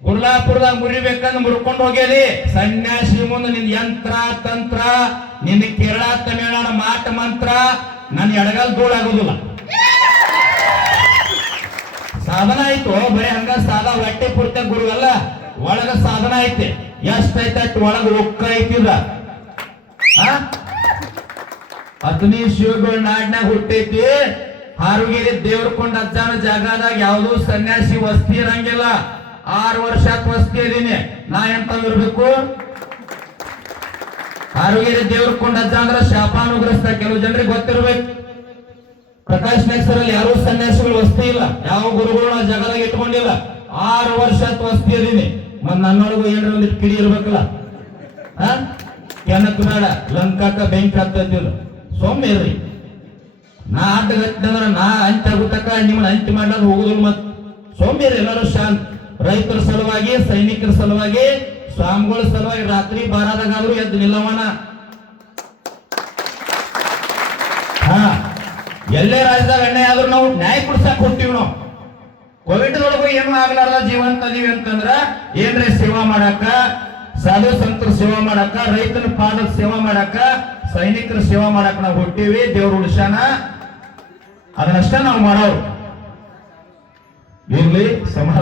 ಗುರ್ಲಾಪುರದಾಗ ಮುರಿಬೇಕಂದ್ ಮುರ್ಕೊಂಡು ಹೋಗ್ಯಾರಿ. ಸನ್ಯಾಸಿ ಮುಂದೆ ನಿನ್ ಯಂತ್ರ ತಂತ್ರ, ನಿನ್ನ ಕೇರಳ ತಮಿಳುನಾಡು ಮಾಟ ಮಂತ್ರ ನನ್ನ ಎಡಗಲ್ ಧೂಳಾಗೋದಿಲ್ಲ. ಸಾಧನ ಆಯ್ತು, ಬರೀ ಹಂಗ ಸಾಲ ಹೊಟ್ಟೆ ಪೂರ್ತಿ ಗುರು ಅಲ್ಲ, ಒಳಗ ಸಾಧನ ಐತೆ. ಎಷ್ಟೈತೆ ಅಷ್ಟು ಒಳಗ ಒಕ್ಕ ಐತಿದ. ಅಗ್ನಿ ಶಿವಗಳ ನಾಡಿನಾಗ ಹುಟ್ಟೈತಿ. ಹಾರುಗಿರಿ ದೇವ್ರಕೊಂಡ ಅಜ್ಜಾನ ಜಾಗದಾಗ ಯಾವ್ದು ಸನ್ಯಾಸಿ ವಸ್ತಿ ಇರಂಗಿಲ್ಲ. 6 ವರ್ಷ ವಸ್ತಿ ಇದೀನಿ ನಾ. ಎಂತ ಇರ್ಬೇಕು? ಹಾರುಗಿರಿ ದೇವ್ರಕೊಂಡ ಅಜ್ಜ ಅಂದ್ರೆ ಶಾಪಾನುಗ್ರಸ್ತ. ಕೆಲವು ಜನರಿಗೆ ಗೊತ್ತಿರ್ಬೇಕು. ಪ್ರಕಾಶ್ ನೆಕ್ಸರಲ್ಲಿ ಯಾರು ಸನ್ಯಾಸಿಗಳು ವಸ್ತಿ ಇಲ್ಲ, ಯಾವ ಗುರುಗಳು ಆ ಜಾಗದಾಗ ಇಟ್ಕೊಂಡಿಲ್ಲ. 6 ವರ್ಷ ವಸ್ತಿ ಇದೀನಿ. ಮತ್ ನನ್ನೊಳಗು ಏನ್ರ ಒಂದಿಟ್ಟು ಕಿಡಿ ಇರ್ಬೇಕಲ್ಲ. ಕೆನಕ್ ಬೇಡ, ಲಂಕಾಕ ಬೆಂಕಿ ಹತ್ತಿಲ್ಲ. ಸೊಮ್ಮೆ ಇರ್ರಿ. ನಾ ಅಡ್ಡಗಟ್ಟಿದ್ರೆ ನಾ ಅಂತ್ಯ ಆಗುತ್ತಕ ನಿಮ್ಮನ್ನ ಅಂತ್ಯ ಮಾಡ್ಲಾರ ಹೋಗುದಿಲ್ಲ. ಮತ್ ಸೋಂಬೇರಿ ಎಲ್ಲರೂ ಶಾಂತ್. ರೈತರ ಸಲುವಾಗಿ, ಸೈನಿಕರ ಸಲುವಾಗಿ, ಸ್ವಾಮಿಗಳ ಸಲುವಾಗಿ ರಾತ್ರಿ ಬಾರದಾಗಾದ್ರೂ ಎದ್ದು ನಿಲ್ಲವನ. ಎಲ್ಲೇ ರಾಜ್ಯದಾಗ ಅನ್ಯಾಯ ಆದ್ರೂ ನಾವು ನ್ಯಾಯ ಕೊಡ್ಸಕ್ ಹೋಗ್ತೀವಿ. ನಾವು ಕೋವಿಡ್ದೊಳಗೂ ಏನು ಆಗ್ಲಾರ್ದ ಜೀವಂತ ಅದೀವಿ ಅಂತಂದ್ರ ಏನ್ರೆ ಸೇವಾ ಮಾಡಾಕ, ಸಾಧು ಸಂತರ ಸೇವಾ ಮಾಡಾಕ, ರೈತರ ಪಾದದ ಸೇವಾ ಮಾಡಾಕ, ಸೈನಿಕರ ಸೇವಾ ಮಾಡಾಕ ನಾವು ಹುಟ್ಟೀವಿ. ದೇವ್ರ ಉಳಿಸ್ಯಾನ, ಅದನ್ನಷ್ಟ ನಾವು ಮಾಡೋರು. ಇರ್ಲಿ ಸಮಾಧಾನ.